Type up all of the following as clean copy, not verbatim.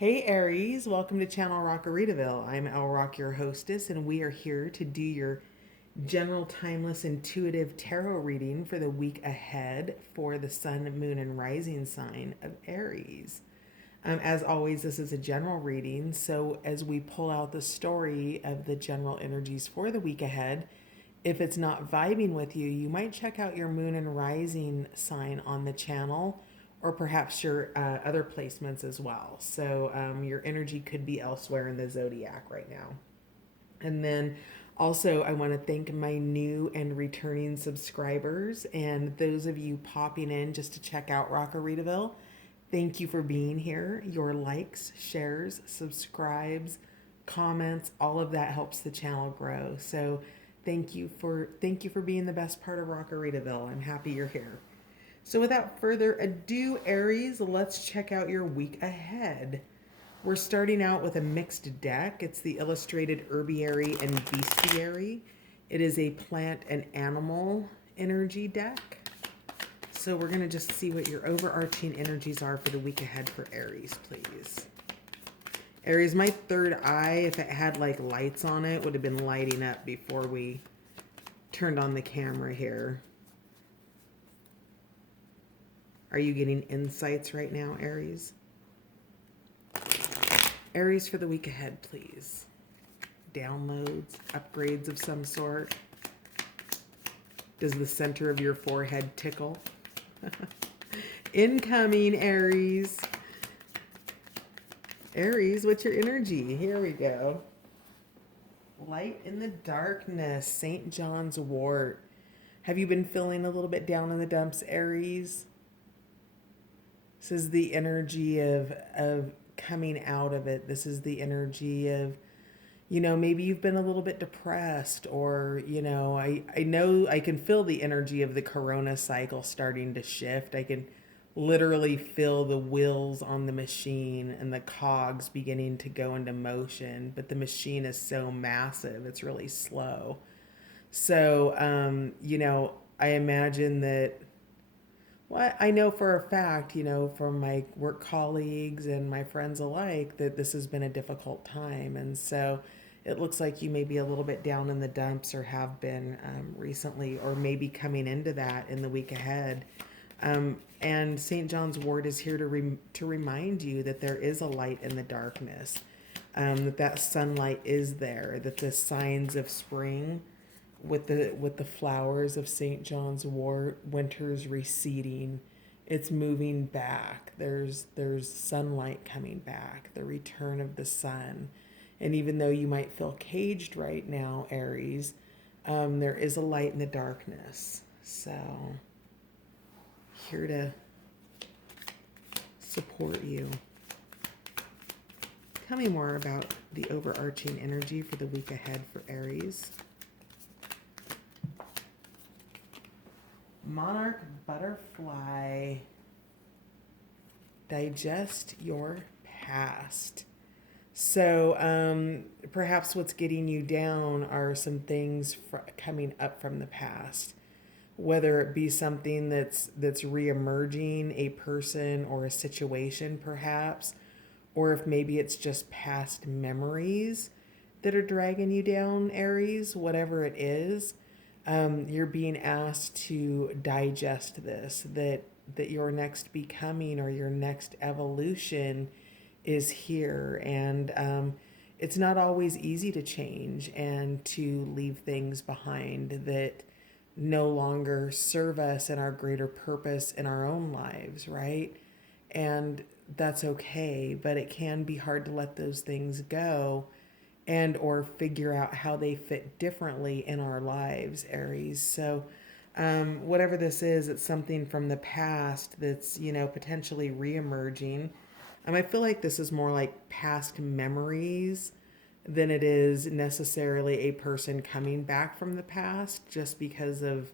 Hey Aries, welcome to Channel Rockaritaville. I'm El Rock, your hostess, and we are here to do your general timeless intuitive tarot reading for the week ahead for the sun, moon, and rising sign of Aries. As always, this is a general reading, so as we pull out the story of the general energies for the week ahead, if it's not vibing with you, you might check out your moon and rising sign on the channel or perhaps your other placements as well. So your energy could be elsewhere in the zodiac right now. And then also, I want to thank my new and returning subscribers and those of you popping in just to check out Rockaritaville. Thank you for being here. Your likes, shares, subscribes, comments, all of that helps the channel grow. So thank you for being the best part of Rockaritaville. I'm happy you're here. So without further ado, Aries, let's check out your week ahead. We're starting out with a mixed deck. It's the Illustrated Herbiary and Bestiary. It is a plant and animal energy deck. So we're going to just see what your overarching energies are for the week ahead for Aries, please. Aries, my third eye, if it had like lights on it, would have been lighting up before we turned on the camera here. Are you getting insights right now, Aries? Aries, for the week ahead, please. Downloads, upgrades of some sort. Does the center of your forehead tickle? Incoming, Aries. Aries, what's your energy? Here we go. Light in the darkness, St. John's wort. Have you been feeling a little bit down in the dumps, Aries? This is the energy of coming out of it. This is the energy of, maybe you've been a little bit depressed or, I know I can feel the energy of the corona cycle starting to shift. I can literally feel the wheels on the machine and the cogs beginning to go into motion, but the machine is so massive, it's really slow. So, I imagine that, well, I know for a fact, from my work colleagues and my friends alike, that this has been a difficult time. And so it looks like you may be a little bit down in the dumps or have been recently, or maybe coming into that in the week ahead. And St. John's wort is here to remind you that there is a light in the darkness, that sunlight is there, that the signs of spring with the flowers of St. John's wort, winter's receding, it's moving back. There's sunlight coming back, the return of the sun. And even though you might feel caged right now, Aries, there is a light in the darkness. So here to support you. Tell me more about the overarching energy for the week ahead for Aries. Monarch butterfly. Digest your past. So perhaps what's getting you down are some things coming up from the past, whether it be something that's reemerging, a person or a situation perhaps, or if maybe it's just past memories that are dragging you down, Aries. Whatever it is, you're being asked to digest this, that your next becoming or your next evolution is here. And it's not always easy to change and to leave things behind that no longer serve us and our greater purpose in our own lives, right? And that's okay, but it can be hard to let those things go and or figure out how they fit differently in our lives, Aries. So whatever this is, it's something from the past that's, potentially reemerging. I feel like this is more like past memories than it is necessarily a person coming back from the past, just because of,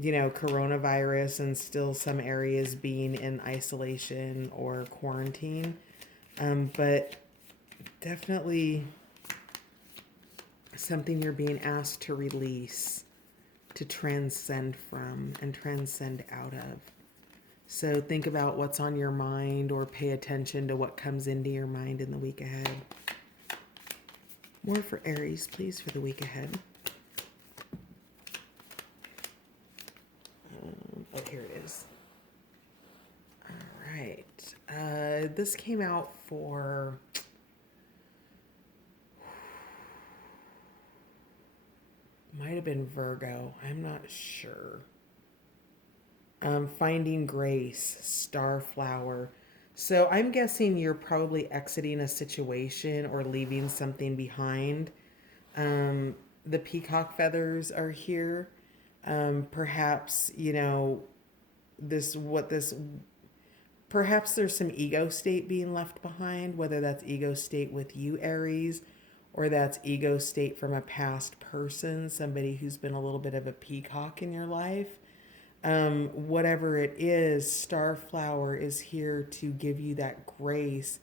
coronavirus and still some areas being in isolation or quarantine. But definitely something you're being asked to release, to transcend from, and transcend out of. So think about what's on your mind or pay attention to what comes into your mind in the week ahead. More for Aries, please, for the week ahead. Oh, here it is. All right. This came out for... might have been Virgo. I'm not sure. Finding Grace, Starflower. So I'm guessing you're probably exiting a situation or leaving something behind. The peacock feathers are here. Perhaps, perhaps there's some ego state being left behind, whether that's ego state with you, Aries, or that's ego state from a past person, somebody who's been a little bit of a peacock in your life. Whatever it is, Starflower is here to give you that grace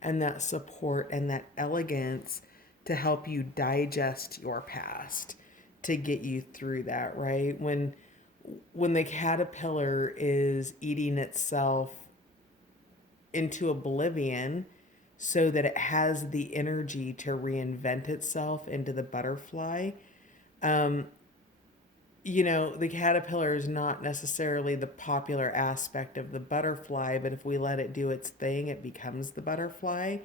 and that support and that elegance to help you digest your past, to get you through that, right? When the caterpillar is eating itself into oblivion so that it has the energy to reinvent itself into the butterfly, um, the caterpillar is not necessarily the popular aspect of the butterfly, but if we let it do its thing, it becomes the butterfly.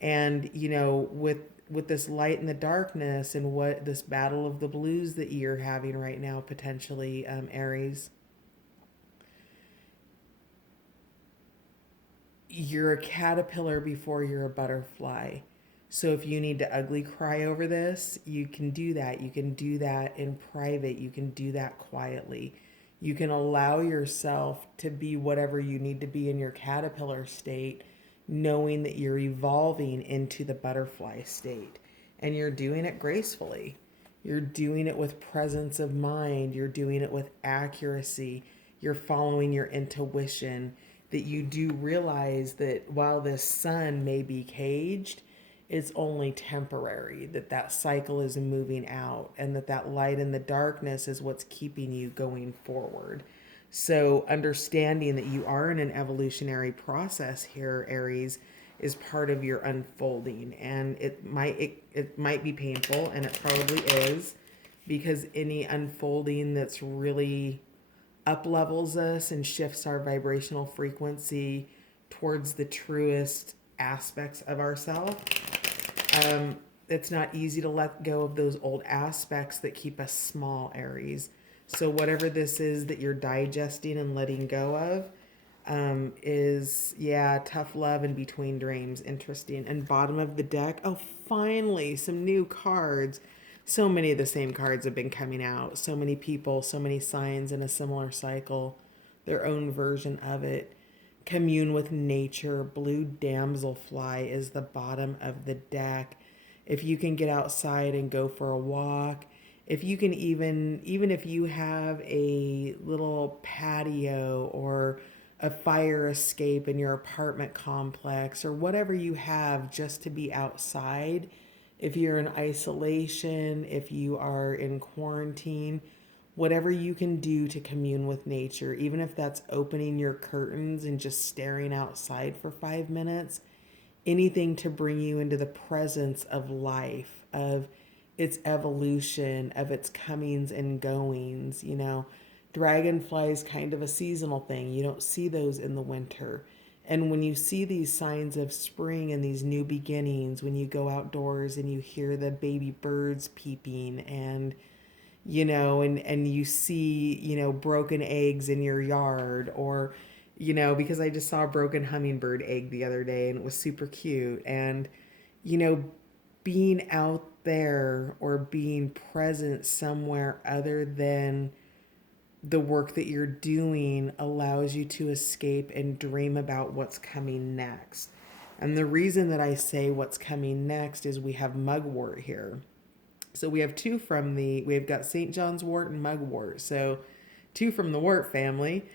And, with this light and the darkness and what this battle of the blues that you're having right now, potentially, Aries, you're a caterpillar before you're a butterfly. So if you need to ugly cry over this, you can do that. You can do that in private. You can do that quietly. You can allow yourself to be whatever you need to be in your caterpillar state, knowing that you're evolving into the butterfly state. And you're doing it gracefully. You're doing it with presence of mind. You're doing it with accuracy. You're following your intuition. That you do realize that while this sun may be caged, it's only temporary, that cycle is moving out, and that light and the darkness is what's keeping you going forward. So understanding that you are in an evolutionary process here, Aries, is part of your unfolding, and it might be painful, and it probably is, because any unfolding that's really up levels us and shifts our vibrational frequency towards the truest aspects of ourselves. It's not easy to let go of those old aspects that keep us small, Aries. So whatever this is that you're digesting and letting go of, is, yeah, tough love and between dreams. Interesting. And bottom of the deck, oh, finally, some new cards. So many of the same cards have been coming out. So many people, so many signs in a similar cycle, their own version of it. Commune with nature. Blue damselfly is the bottom of the deck. If you can get outside and go for a walk, if you can even if you have a little patio or a fire escape in your apartment complex or whatever you have, just to be outside, if you're in isolation, if you are in quarantine, whatever you can do to commune with nature, even if that's opening your curtains and just staring outside for 5 minutes, anything to bring you into the presence of life, of its evolution, of its comings and goings. Dragonfly is kind of a seasonal thing. You don't see those in the winter. And when you see these signs of spring and these new beginnings, when you go outdoors and you hear the baby birds peeping, and and you see, broken eggs in your yard, or, because I just saw a broken hummingbird egg the other day and it was super cute. And, being out there or being present somewhere other than the work that you're doing allows you to escape and dream about what's coming next. And the reason that I say what's coming next is we have mugwort here. So we have we've got St. John's wort and mugwort. So two from the wort family.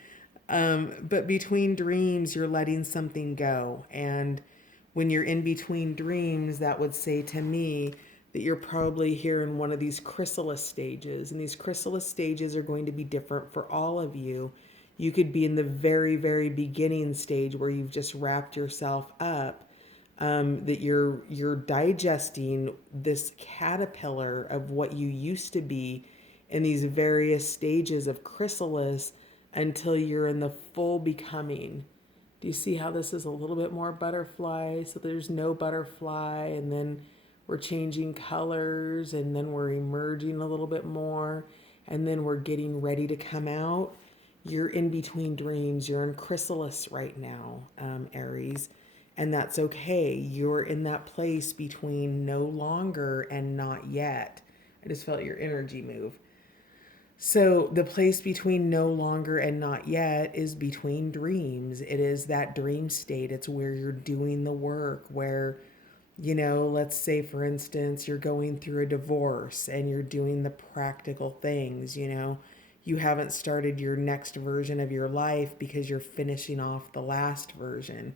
But between dreams, you're letting something go. And when you're in between dreams, that would say to me that you're probably here in one of these chrysalis stages. And these chrysalis stages are going to be different for all of you. You could be in the very, very beginning stage where you've just wrapped yourself up, that you're digesting this caterpillar of what you used to be in these various stages of chrysalis until you're in the full becoming. Do you see how this is a little bit more butterfly? So there's no butterfly, and then we're changing colors, and then we're emerging a little bit more, and then we're getting ready to come out. You're in between dreams. You're in chrysalis right now, Aries, and that's okay. You're in that place between no longer and not yet. I just felt your energy move. So the place between no longer and not yet is between dreams. It is that dream state. It's where you're doing the work, where, let's say for instance, you're going through a divorce and you're doing the practical things, you haven't started your next version of your life because you're finishing off the last version.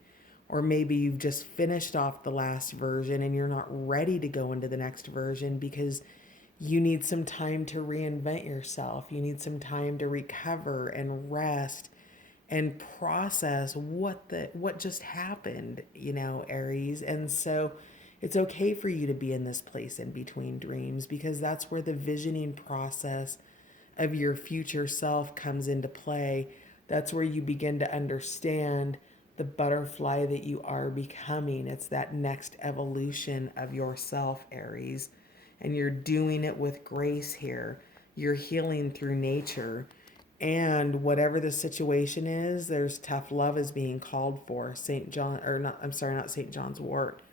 Or maybe you've just finished off the last version and you're not ready to go into the next version because you need some time to reinvent yourself. You need some time to recover and rest and process what just happened, Aries. And so it's okay for you to be in this place in between dreams because that's where the visioning process of your future self comes into play. That's where you begin to understand the butterfly that you are becoming. It's that next evolution of yourself, Aries. And you're doing it with grace here. You're healing through nature. And whatever the situation is, there's tough love is being called for. St. John, or not, I'm sorry, not St. John's wort.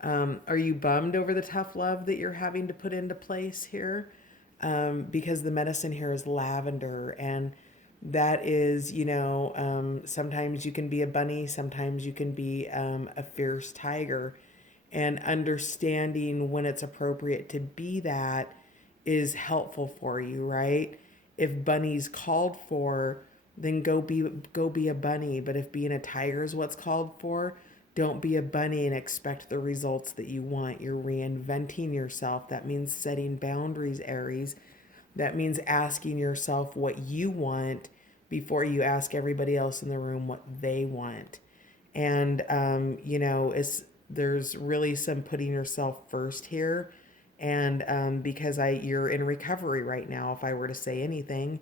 Are you bummed over the tough love that you're having to put into place here? Because the medicine here is lavender, and that is, sometimes you can be a bunny, sometimes you can be a fierce tiger, and understanding when it's appropriate to be that is helpful for you, right? If bunny's called for, then go be a bunny. But if being a tiger is what's called for, don't be a bunny and expect the results that you want. You're reinventing yourself. That means setting boundaries, Aries. That means asking yourself what you want before you ask everybody else in the room what they want. And there's really some putting yourself first here. And because you're in recovery right now, if I were to say anything,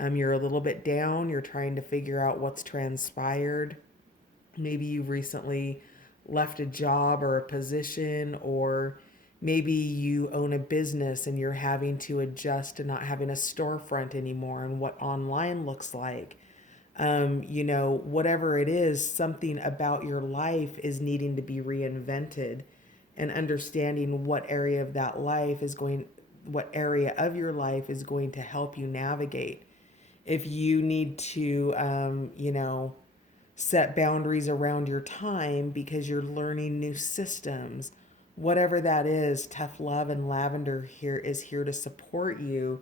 you're a little bit down. You're trying to figure out what's transpired. Maybe you've recently left a job or a position, or maybe you own a business and you're having to adjust to not having a storefront anymore and what online looks like. Whatever it is, something about your life is needing to be reinvented, and understanding what area of your life is going to help you navigate. If you need to, set boundaries around your time because you're learning new systems, whatever that is, tough love and lavender here is here to support you,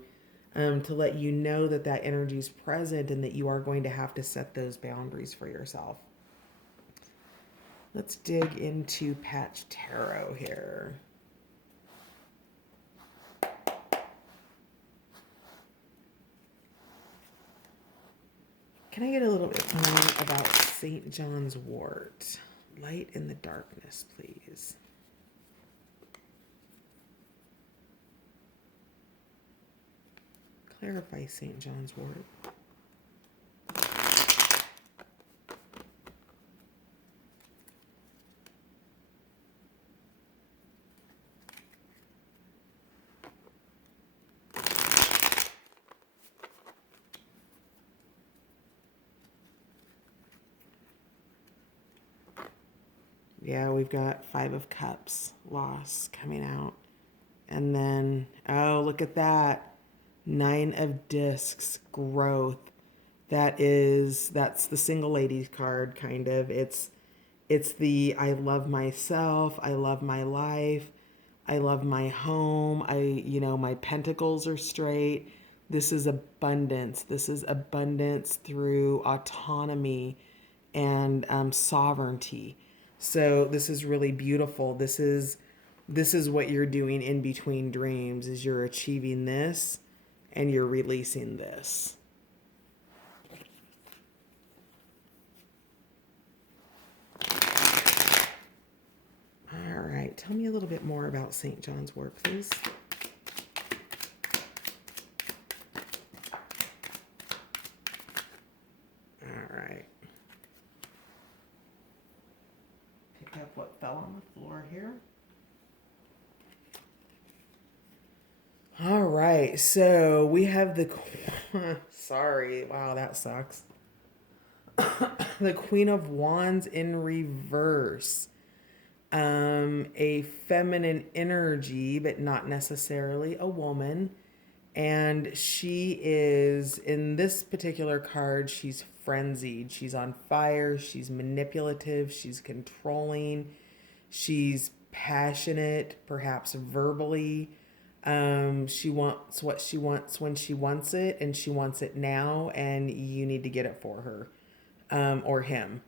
to let you know that that energy is present and that you are going to have to set those boundaries for yourself. Let's dig into Patch Tarot here. Can I get a little bit more about St. John's wort? Light in the darkness, please. Clarify St. John's wort. Yeah, we've got 5 of Cups, loss coming out. And then, oh, look at that. 9 of Discs, growth. That's the single ladies card, kind of. It's the I love myself, I love my life, I love my home, my pentacles are straight. This is abundance. This is abundance through autonomy and sovereignty. So this is really beautiful. This is what you're doing in between dreams, is you're achieving this and you're releasing this. right. Tell me a little bit more about St. John's wort, please. All right. Pick up what fell on the floor here. All right. So we have the. Sorry. Wow, that sucks. The Queen of Wands in reverse. A feminine energy, but not necessarily a woman. And she is, in this particular card, she's frenzied. She's on fire. She's manipulative. She's controlling. She's passionate, perhaps verbally. She wants what she wants when she wants it, and she wants it now, and you need to get it for her, or him.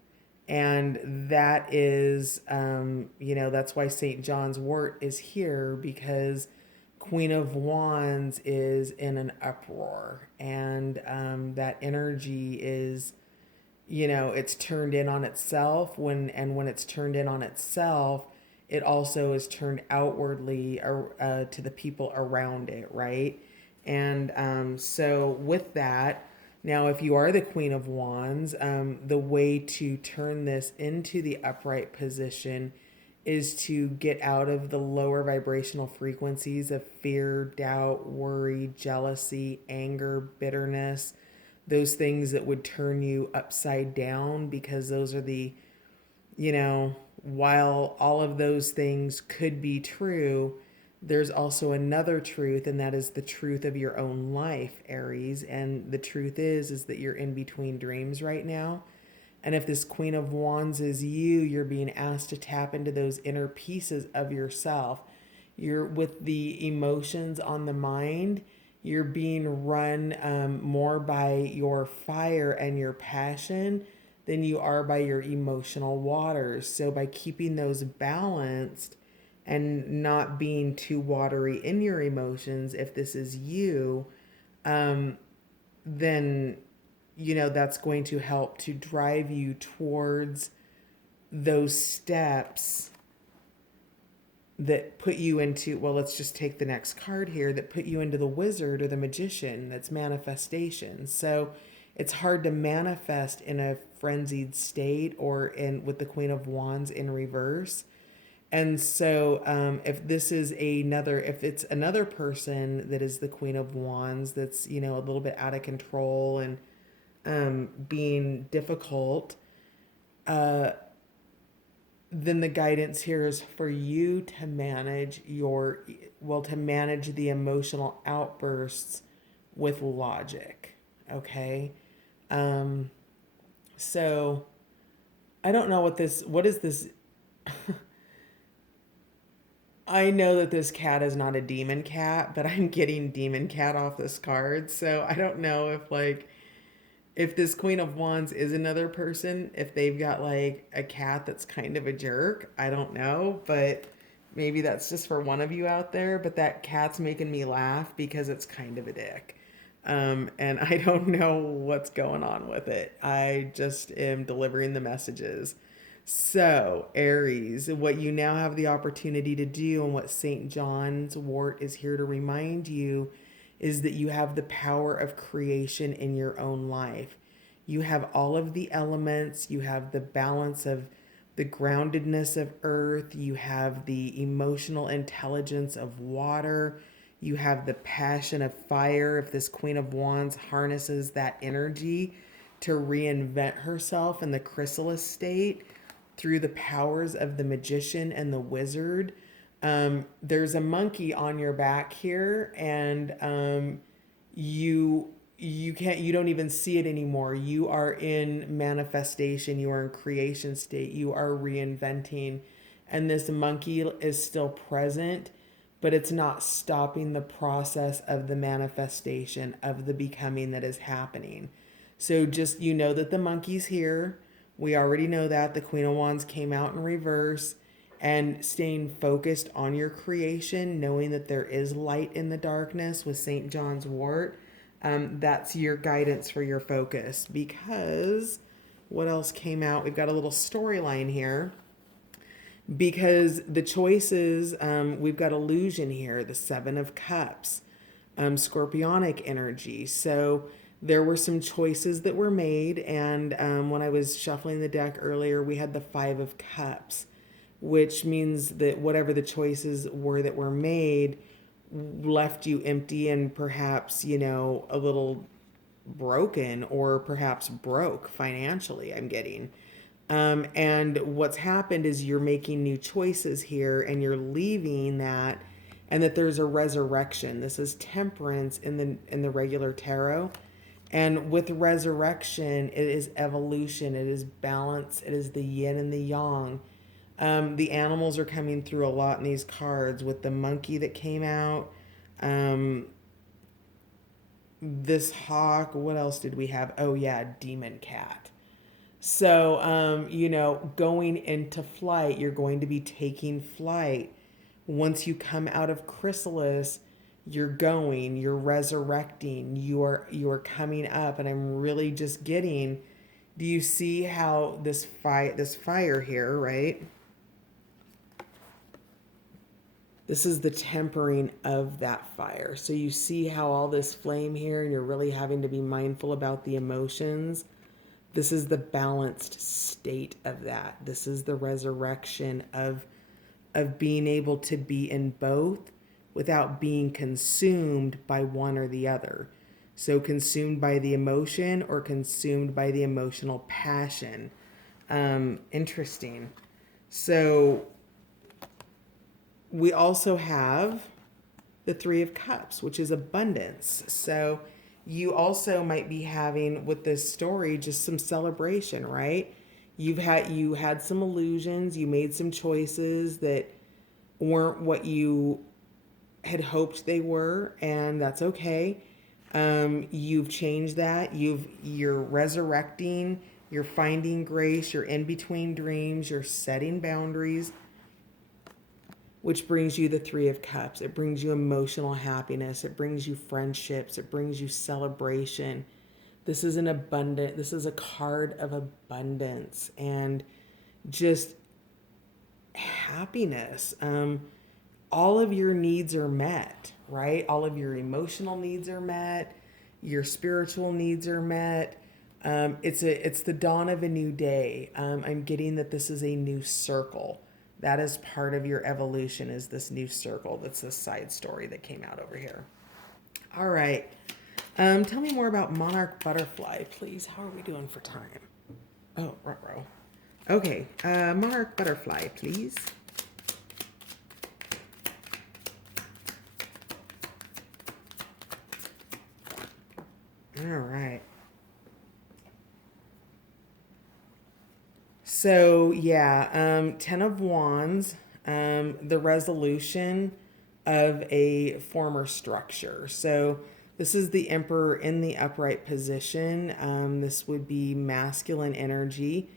And that is, that's why St. John's wort is here, because Queen of Wands is in an uproar, and that energy is, it's turned in on itself. When it's turned in on itself, it also is turned outwardly to the people around it, right? And so with that, now if you are the Queen of Wands, the way to turn this into the upright position is to get out of the lower vibrational frequencies of fear, doubt, worry, jealousy, anger, bitterness, those things that would turn you upside down, because those are the, while all of those things could be true, there's also another truth, and that is the truth of your own life, Aries. And the truth is that you're in between dreams right now. And if this Queen of Wands is you, you're being asked to tap into those inner pieces of yourself. You're with the emotions on the mind. You're being run more by your fire and your passion than you are by your emotional waters. So by keeping those balanced and not being too watery in your emotions, if this is you, then that's going to help to drive you towards those steps that put you into, well, let's just take the next card here, that put you into the wizard or the magician. That's manifestation. So it's hard to manifest in a frenzied state or in with the Queen of Wands in reverse. And so if it's another person that is the Queen of Wands, that's, a little bit out of control and being difficult, then the guidance here is for you to manage the emotional outbursts with logic. Okay. So I don't know what is this? I know that this cat is not a demon cat, but I'm getting demon cat off this card. So I don't know if this Queen of Wands is another person, if they've got like a cat that's kind of a jerk. I don't know, but maybe that's just for one of you out there. But that cat's making me laugh because it's kind of a dick. And I don't know what's going on with it. I just am delivering the messages. So, Aries, what you now have the opportunity to do, and what St. John's wort is here to remind you, is that you have the power of creation in your own life. You have all of the elements, you have the balance of the groundedness of earth, you have the emotional intelligence of water, you have the passion of fire. If this Queen of Wands harnesses that energy to reinvent herself in the chrysalis state through the powers of the magician and the wizard. There's a monkey on your back here, and you don't even see it anymore. You are in manifestation, you are in creation state, you are reinventing, and this monkey is still present, but it's not stopping the process of the manifestation of the becoming that is happening. So just, that the monkey's here. We already know that the Queen of Wands came out in reverse, and staying focused on your creation, knowing that there is light in the darkness with St. John's wort. That's your guidance for your focus, because what else came out? We've got a little storyline here. because the choices, we've got illusion here, the Seven of Cups, scorpionic energy. So there were some choices that were made, and when I was shuffling the deck earlier, we had the Five of Cups, which means that whatever the choices were that were made left you empty and perhaps, a little broken or perhaps broke financially, I'm getting. And what's happened is you're making new choices here and you're leaving that, and that there's a resurrection. This is temperance in the regular tarot. And with resurrection, it is evolution, it is balance, it is the yin and the yang. The animals are coming through a lot in these cards with the monkey that came out. This hawk, what else did we have? Oh, yeah, demon cat. So, going into flight, you're going to be taking flight. Once you come out of chrysalis, you're resurrecting, you're coming up. And I'm really just getting, do you see how this fire here, right? This is the tempering of that fire. So you see how all this flame here, and you're really having to be mindful about the emotions. This is the balanced state of that. This is the resurrection of being able to be in both without being consumed by one or the other. So consumed by the emotion or consumed by the emotional passion. Interesting. So we also have the Three of Cups, which is abundance. So you also might be having with this story just some celebration, right? You had some illusions, you made some choices that weren't what you had hoped they were, and that's okay. You've changed that. You're resurrecting, you're finding grace, you're in between dreams, you're setting boundaries, which brings you the Three of Cups. It brings you emotional happiness. It brings you friendships. It brings you celebration. This is a card of abundance and just happiness. All of your needs are met, right? All of your emotional needs are met. Your spiritual needs are met. It's the dawn of a new day. I'm getting that this is a new circle. That is part of your evolution, is this new circle. That's a side story that came out over here. All right. Tell me more about Monarch Butterfly, please. How are we doing for time? Oh, ruh-roh. Okay. Monarch Butterfly, please. All right. So yeah, Ten of Wands, the resolution of a former structure. So this is the Emperor in the upright position. This would be masculine energy.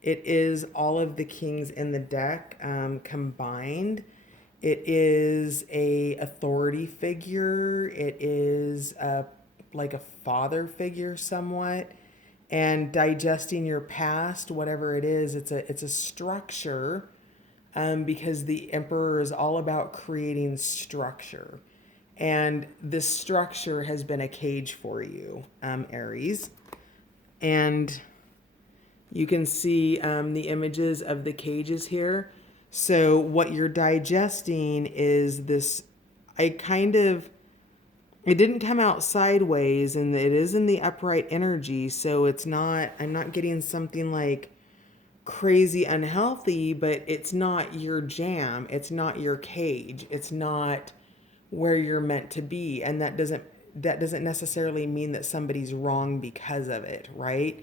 It is all of the kings in the deck combined. It is a authority figure. It is like a father figure somewhat, and digesting your past, whatever it is. It's a structure, because the Emperor is all about creating structure, and this structure has been a cage for you, Aries, and you can see the images of the cages here. So what you're digesting is this. It didn't come out sideways, and it is in the upright energy. So I'm not getting something like crazy unhealthy, but it's not your jam. It's not your cage. It's not where you're meant to be. And that doesn't necessarily mean that somebody's wrong because of it, right?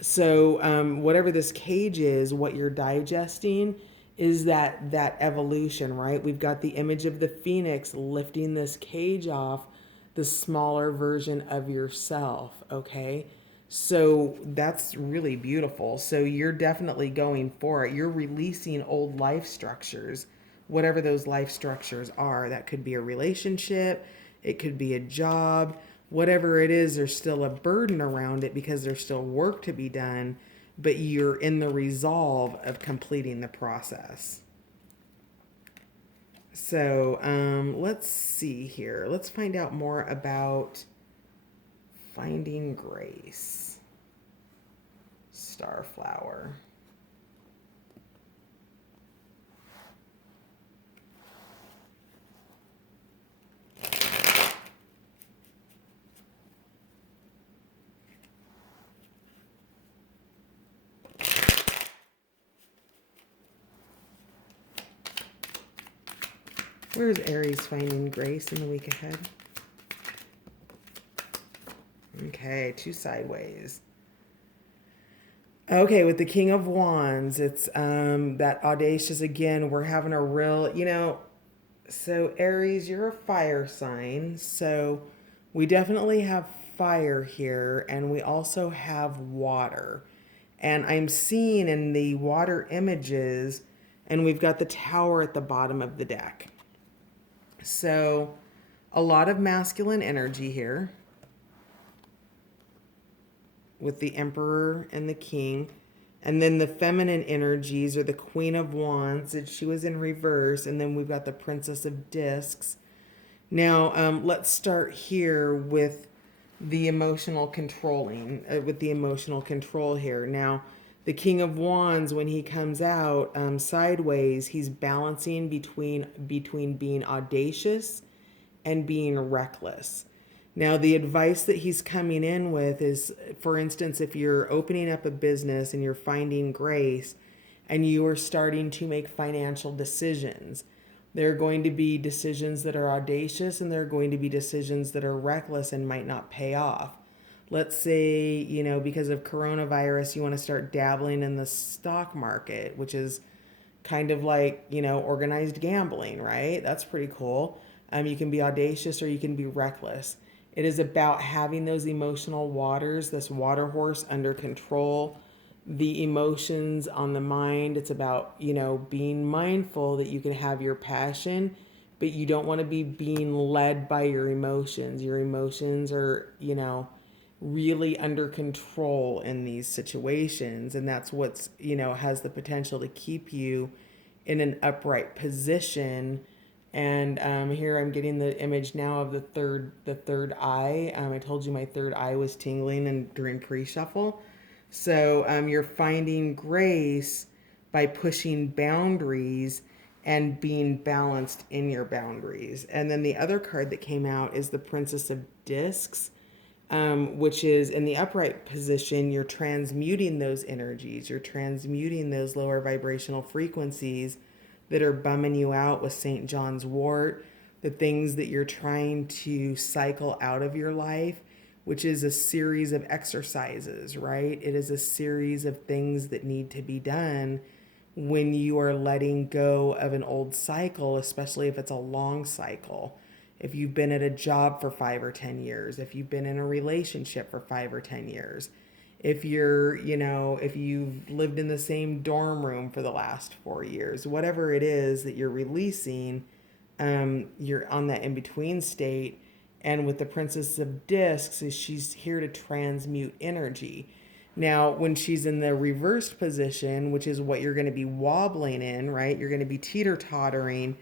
So whatever this cage is, what you're digesting is that evolution, right? We've got the image of the phoenix lifting this cage off, the smaller version of yourself, okay? So that's really beautiful. So you're definitely going for it. You're releasing old life structures, whatever those life structures are. That could be a relationship, it could be a job, whatever it is, there's still a burden around it because there's still work to be done, but you're in the resolve of completing the process. So let's see here. Let's find out more about finding grace. Starflower. Where's Aries finding grace in the week ahead? Okay, two sideways. Okay, with the King of Wands, it's that audacious again. We're having a real, so Aries, you're a fire sign. So we definitely have fire here, and we also have water. And I'm seeing in the water images, and we've got the tower at the bottom of the deck. So a lot of masculine energy here with the Emperor and the King. And then the feminine energies are the Queen of Wands, and she was in reverse. And then we've got the Princess of Discs. Now, let's start here with the emotional controlling, with the emotional control here. Now, the King of Wands, when he comes out sideways, he's balancing between being audacious and being reckless. Now, the advice that he's coming in with is, for instance, if you're opening up a business and you're finding grace and you are starting to make financial decisions, there are going to be decisions that are audacious and there are going to be decisions that are reckless and might not pay off. Let's say, because of coronavirus, you want to start dabbling in the stock market, which is kind of like, organized gambling, right? That's pretty cool. You can be audacious or you can be reckless. It is about having those emotional waters, this water horse under control, the emotions on the mind. It's about, being mindful that you can have your passion, but you don't want to be being led by your emotions. Your emotions are, really under control in these situations. And that's what's, has the potential to keep you in an upright position. And here I'm getting the image now of the third eye. I told you my third eye was tingling and during pre-shuffle. So you're finding grace by pushing boundaries and being balanced in your boundaries. And then the other card that came out is the Princess of Discs, which is in the upright position. You're transmuting those energies. You're transmuting those lower vibrational frequencies that are bumming you out with St. John's wort, the things that you're trying to cycle out of your life, which is a series of exercises, right? It is a series of things that need to be done when you are letting go of an old cycle, especially if it's a long cycle. If you've been at a job for 5 or 10 years, if you've been in a relationship for 5 or 10 years, if if you've lived in the same dorm room for the last 4 years, whatever it is that you're releasing, you're on that in between state. And with the Princess of Discs, is she's here to transmute energy. Now, when she's in the reversed position, which is what you're going to be wobbling in, right? You're going to be teeter tottering.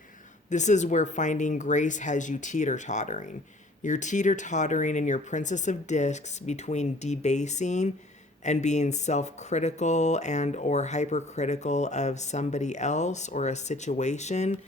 This is where finding grace has you teeter tottering. You're teeter tottering in your Princess of Discs between debasing and being self-critical and or hypercritical of somebody else or a situation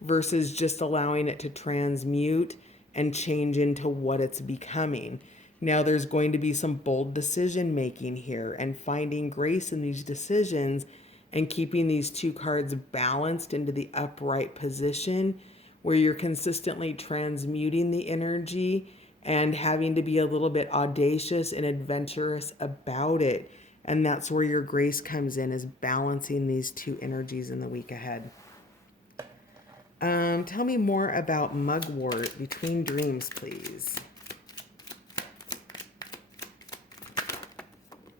versus just allowing it to transmute and change into what it's becoming. Now there's going to be some bold decision making here and finding grace in these decisions and keeping these two cards balanced into the upright position where you're consistently transmuting the energy and having to be a little bit audacious and adventurous about it. And that's where your grace comes in, is balancing these two energies in the week ahead. Tell me more about mugwort between dreams, please.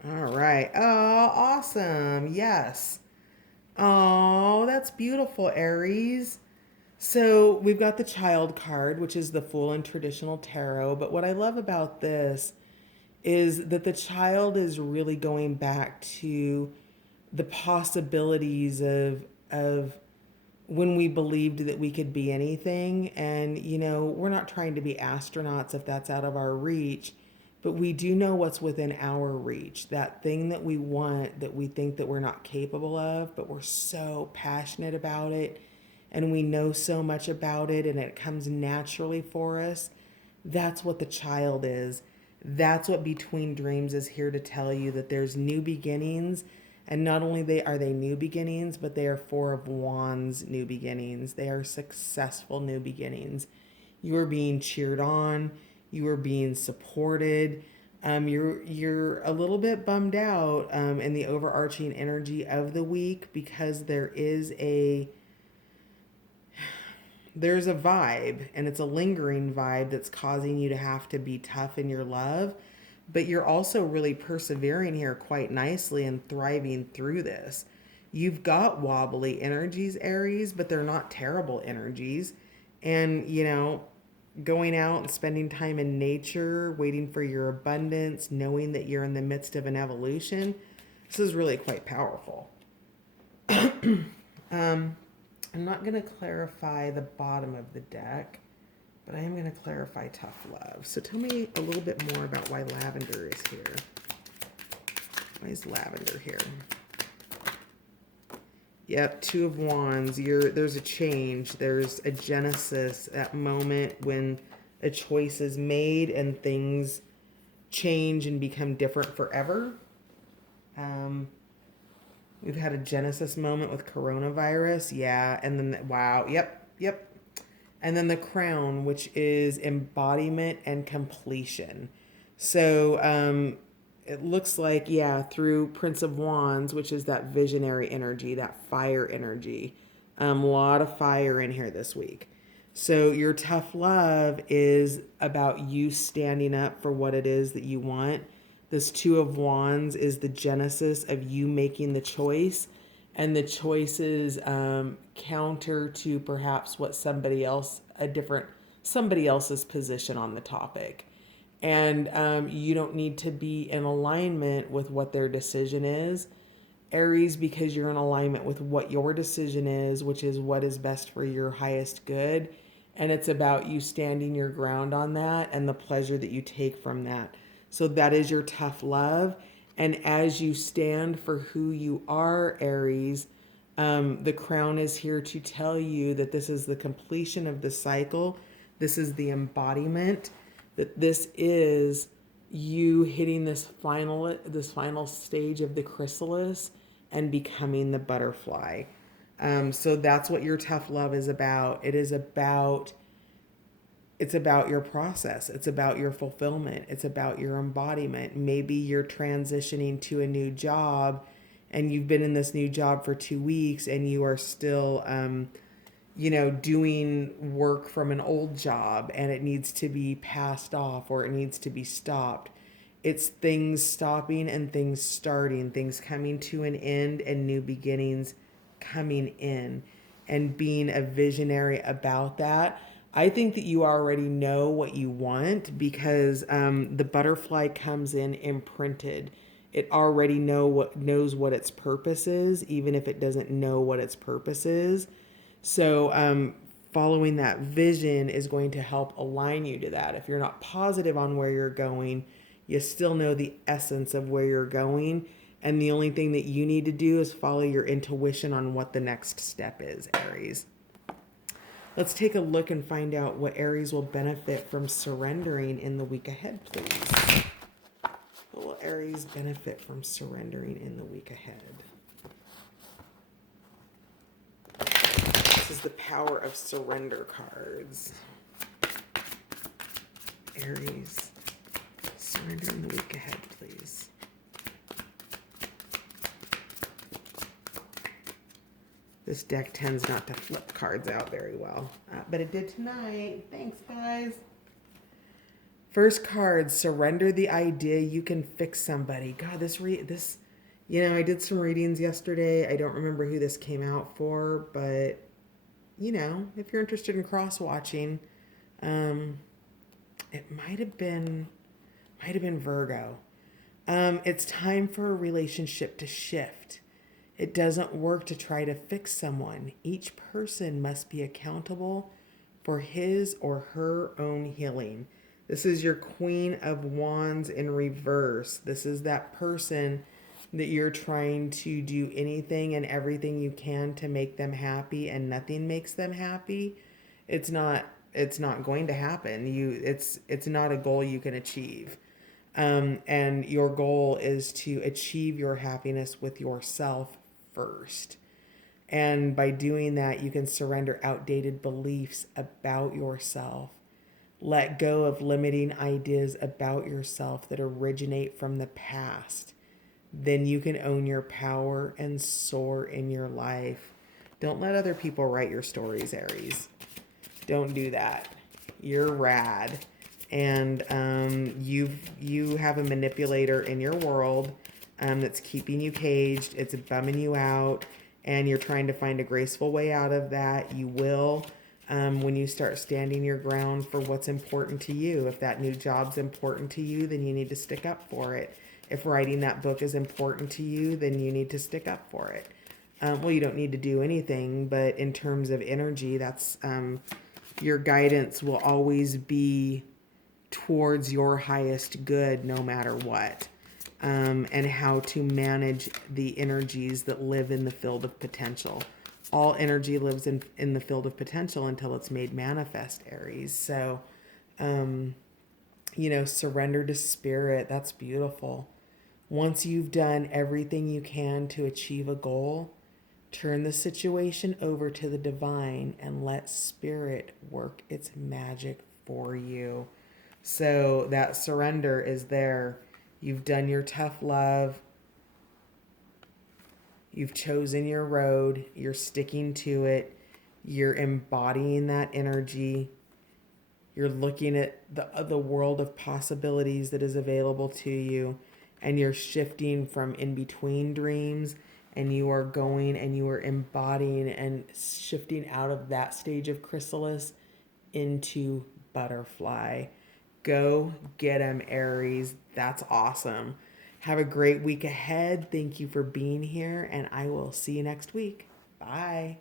All right. Oh, awesome. Yes. Oh, that's beautiful, Aries. So we've got the child card, which is the Fool in traditional tarot. But what I love about this is that the child is really going back to the possibilities of when we believed that we could be anything. And, we're not trying to be astronauts if that's out of our reach, but we do know what's within our reach. That thing that we want, that we think that we're not capable of, but we're so passionate about it and we know so much about it and it comes naturally for us. That's what the child is. That's what Between Dreams is here to tell you, that there's new beginnings. And not only are they new beginnings, but they are Four of Wands new beginnings. They are successful new beginnings. You are being cheered on. You are being supported. You're a little bit bummed out in the overarching energy of the week because there's a vibe, and it's a lingering vibe that's causing you to have to be tough in your love, but you're also really persevering here quite nicely and thriving through this. You've got wobbly energies, Aries, but they're not terrible energies. And, going out and spending time in nature, waiting for your abundance, knowing that you're in the midst of an evolution, this is really quite powerful. I'm not going to clarify the bottom of the deck, but I am going to clarify tough love. So tell me a little bit more about why lavender is here. Why is lavender here? Yep, Two of Wands. There's a change. There's a genesis, that moment when a choice is made and things change and become different forever. We've had a genesis moment with coronavirus. Yeah. And then, wow. Yep. And then the crown, which is embodiment and completion. So it looks like, yeah, through Prince of Wands, which is that visionary energy, that fire energy. A lot of fire in here this week. So your tough love is about you standing up for what it is that you want. This Two of Wands is the genesis of you making the choice, and the choice is counter to perhaps what somebody else's position on the topic. And you don't need to be in alignment with what their decision is, Aries, because you're in alignment with what your decision is, which is what is best for your highest good. And it's about you standing your ground on that and the pleasure that you take from that. So that is your tough love. And as you stand for who you are, Aries, the crown is here to tell you that this is the completion of the cycle. This is the embodiment, that this is you hitting this final stage of the chrysalis and becoming the butterfly. So that's what your tough love is about. It's about your process. It's about your fulfillment. It's about your embodiment. Maybe you're transitioning to a new job and you've been in this new job for 2 weeks and you are still, doing work from an old job and it needs to be passed off or it needs to be stopped. It's things stopping and things starting, things coming to an end and new beginnings coming in, and being a visionary about that. I think that you already know what you want because the butterfly comes in imprinted. It already knows what its purpose is, even if it doesn't know what its purpose is. So following that vision is going to help align you to that. If you're not positive on where you're going, you still know the essence of where you're going. And the only thing that you need to do is follow your intuition on what the next step is, Aries. Let's take a look and find out what Aries will benefit from surrendering in the week ahead, please. What will Aries benefit from surrendering in the week ahead? This is the Power of Surrender cards. Aries, surrender in the week ahead, please. This deck tends not to flip cards out very well, but it did tonight. Thanks, guys. First card, surrender the idea you can fix somebody. God, I did some readings yesterday. I don't remember who this came out for, but, if you're interested in cross-watching, it might have been Virgo. It's time for a relationship to shift. It doesn't work to try to fix someone. Each person must be accountable for his or her own healing. This is your Queen of Wands in reverse. This is that person that you're trying to do anything and everything you can to make them happy and nothing makes them happy. It's not it's not going to happen. It's not a goal you can achieve. And your goal is to achieve your happiness with yourself first. And by doing that, you can surrender outdated beliefs about yourself. Let go of limiting ideas about yourself that originate from the past. Then you can own your power and soar in your life. Don't let other people write your stories, Aries. Don't do that. You're rad. And you have a manipulator in your world that's keeping you caged. It's bumming you out, and you're trying to find a graceful way out of that. You will when you start standing your ground for what's important to you. If that new job's important to you, then you need to stick up for it. If writing that book is important to you, then you need to stick up for it. Well, you don't need to do anything, but in terms of energy, that's your guidance will always be towards your highest good no matter what, and how to manage the energies that live in the field of potential. All energy lives in the field of potential until it's made manifest, Aries. So, surrender to spirit. That's beautiful. Once you've done everything you can to achieve a goal, turn the situation over to the divine and let spirit work its magic for you. So that surrender is there. You've done your tough love. You've chosen your road. You're sticking to it. You're embodying that energy. You're looking at the world of possibilities that is available to you. And you're shifting from in between dreams, and you are going and you are embodying and shifting out of that stage of chrysalis into butterfly. Go get 'em, Aries. That's awesome. Have a great week ahead. Thank you for being here, and I will see you next week. Bye.